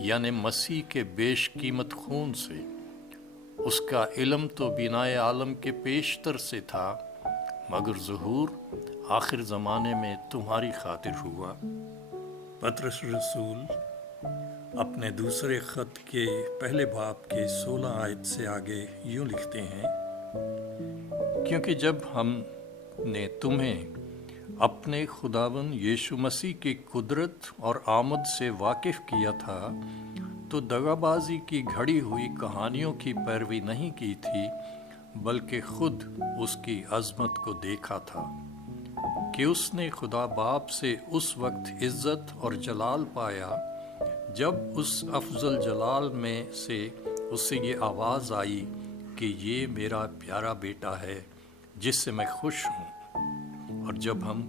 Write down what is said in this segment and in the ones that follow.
یعنی مسیح کے بیش قیمت خون سے۔ اس کا علم تو بنائے عالم کے پیشتر سے تھا، مگر ظہور آخر زمانے میں تمہاری خاطر ہوا۔ پطرس رسول اپنے دوسرے خط کے پہلے باب کے 16 آیت سے آگے یوں لکھتے ہیں، کیونکہ جب ہم نے تمہیں اپنے خداوند یسوع مسیح کی قدرت اور آمد سے واقف کیا تھا تو دغابازی کی گھڑی ہوئی کہانیوں کی پیروی نہیں کی تھی، بلکہ خود اس کی عظمت کو دیکھا تھا کہ اس نے خدا باپ سے اس وقت عزت اور جلال پایا جب اس افضل جلال میں سے اس سے یہ آواز آئی کہ یہ میرا پیارا بیٹا ہے جس سے میں خوش ہوں۔ اور جب ہم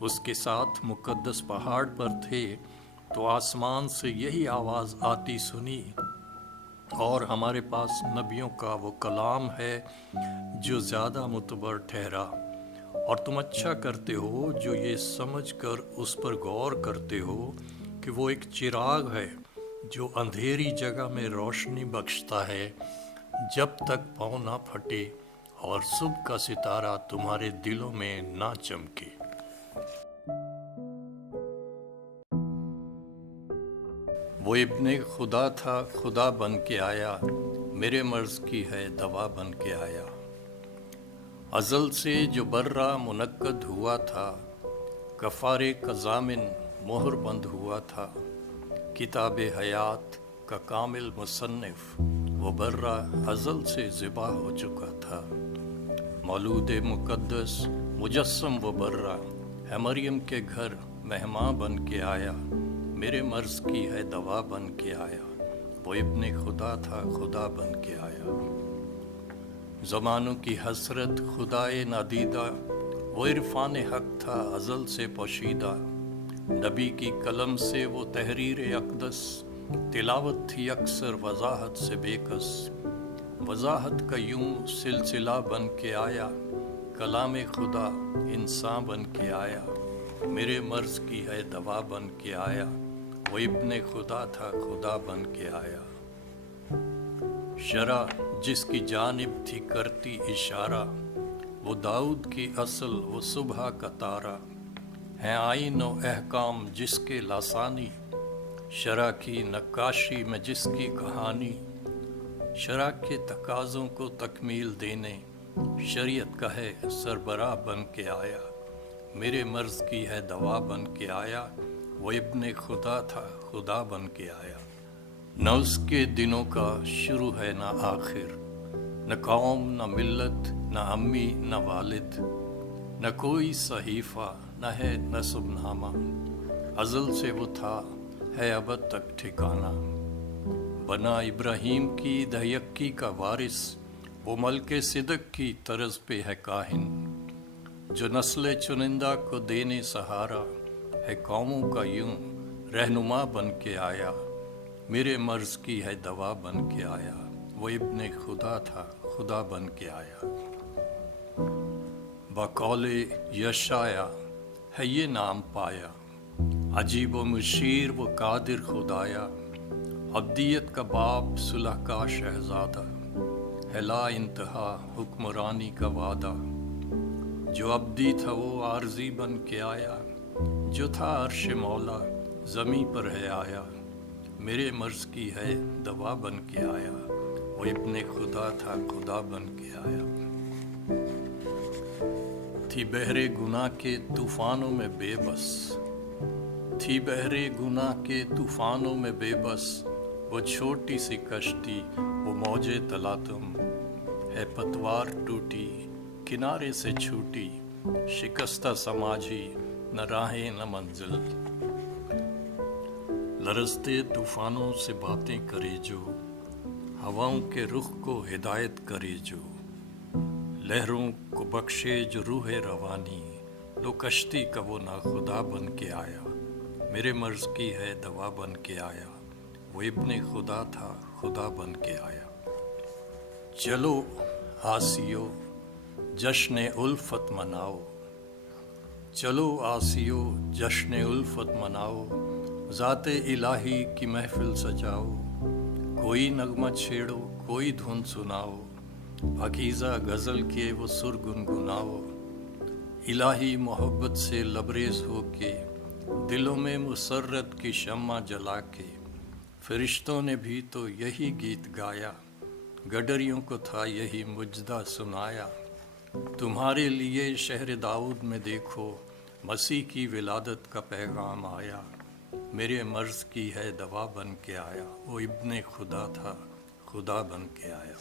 اس کے ساتھ مقدس پہاڑ پر تھے تو آسمان سے یہی آواز آتی سنی، اور ہمارے پاس نبیوں کا وہ کلام ہے جو زیادہ معتبر ٹھہرا، اور تم اچھا کرتے ہو جو یہ سمجھ کر اس پر غور کرتے ہو کہ وہ ایک چراغ ہے جو اندھیری جگہ میں روشنی بخشتا ہے جب تک پاؤں نہ پھٹے اور صبح کا ستارہ تمہارے دلوں میں نہ چمکے۔ وہ ابن خدا تھا، خدا بن کے آیا، میرے مرض کی ہے دوا بن کے آیا۔ ازل سے جو برہ منعقد ہوا تھا، کفارے کا ضامن مہر بند ہوا تھا، کتاب حیات کا کامل مصنف وہ برہ ازل سے ذبح ہو چکا تھا۔ مولود مقدس مجسم وہ برہ ہے، مریم کے گھر مہمان بن کے آیا، میرے مرض کی ہے دوا بن کے آیا۔ وہ ابن خدا تھا، خدا بن کے آیا۔ زمانوں کی حسرت خدائے نادیدہ، وہ عرفان حق تھا ازل سے پوشیدہ، نبی کی قلم سے وہ تحریر اقدس، تلاوت تھی اکثر وضاحت سے بے کس، وضاحت کا یوں سلسلہ بن کے آیا، کلام خدا انسان بن کے آیا، میرے مرض کی ہے دوا بن کے آیا۔ وہ ابن خدا تھا، خدا بن کے آیا۔ شرع جس کی جانب تھی کرتی اشارہ، وہ داؤد کی اصل، وہ صبح کا تارہ، ہیں آئین و احکام جس کے لاسانی، شرع کی نقاشی میں جس کی کہانی، شرع کے تقاضوں کو تکمیل دینے، شریعت کا ہے سربراہ بن کے آیا، میرے مرض کی ہے دوا بن کے آیا۔ وہ ابن خدا تھا، خدا بن کے آیا۔ نہ اس کے دنوں کا شروع ہے نہ آخر، نہ قوم نہ ملت نہ امی نہ والد، نہ کوئی صحیفہ نہ ہے نسب نامہ، ازل سے وہ تھا ہے ابد تک ٹھکانہ، بنا ابراہیم کی دہیکی کا وارث، وہ ملک صدق کی طرز پہ ہے کاہن، جو نسل چنندہ کو دینے سہارا، ہے قوموں کا یوں رہنما بن کے آیا، میرے مرض کی ہے دوا بن کے آیا۔ وہ ابن خدا تھا، خدا بن کے آیا۔ بقول یشایا ہے یہ نام پایا، عجیب و مشیر وہ قادر خدایا، ابدیت کا باپ صلح کا شہزادہ، ہے لا انتہا حکمرانی کا وعدہ، جو ابدی تھا وہ عارضی بن کے آیا، جو تھا عرش مولا زمیں پر ہے آیا، میرے مرض کی ہے دوا بن کے آیا۔ وہ ابن خدا تھا، خدا بن کے آیا۔ تھی بحر گناہ کے طوفانوں میں بے بس، تھی بحر گناہ کے طوفانوں میں بے بس، وہ چھوٹی سی کشتی وہ موج تلاطم، ہے پتوار ٹوٹی کنارے سے چھوٹی، شکستہ سماجھی نہ راہیں نہ منزل، لرزتے طوفانوں سے باتیں کرے جو، ہواؤں کے رخ کو ہدایت کرے جو، لہروں کو بخشے جو روح روانی، لو کشتی کا وہ ناخدا بن کے آیا، میرے مرض کی ہے دوا بن کے آیا۔ وہ ابن خدا تھا، خدا بن کے آیا۔ چلو آسیو جشن الفت مناؤ، چلو آسیو جشن الفت مناؤ، ذات الہی کی محفل سجاؤ، کوئی نغمہ چھیڑو کوئی دھن سناؤ، پاکیزہ غزل کے وہ سر گنگناؤ، الہی محبت سے لبریز ہو کے دلوں میں مسرت کی شمع جلا کے، فرشتوں نے بھی تو یہی گیت گایا، گڈریوں کو تھا یہی مجدہ سنایا، تمہارے لیے شہر داؤد میں دیکھو مسیح کی ولادت کا پیغام آیا، میرے مرض کی ہے دوا بن کے آیا، وہ ابن خدا تھا خدا بن کے آیا۔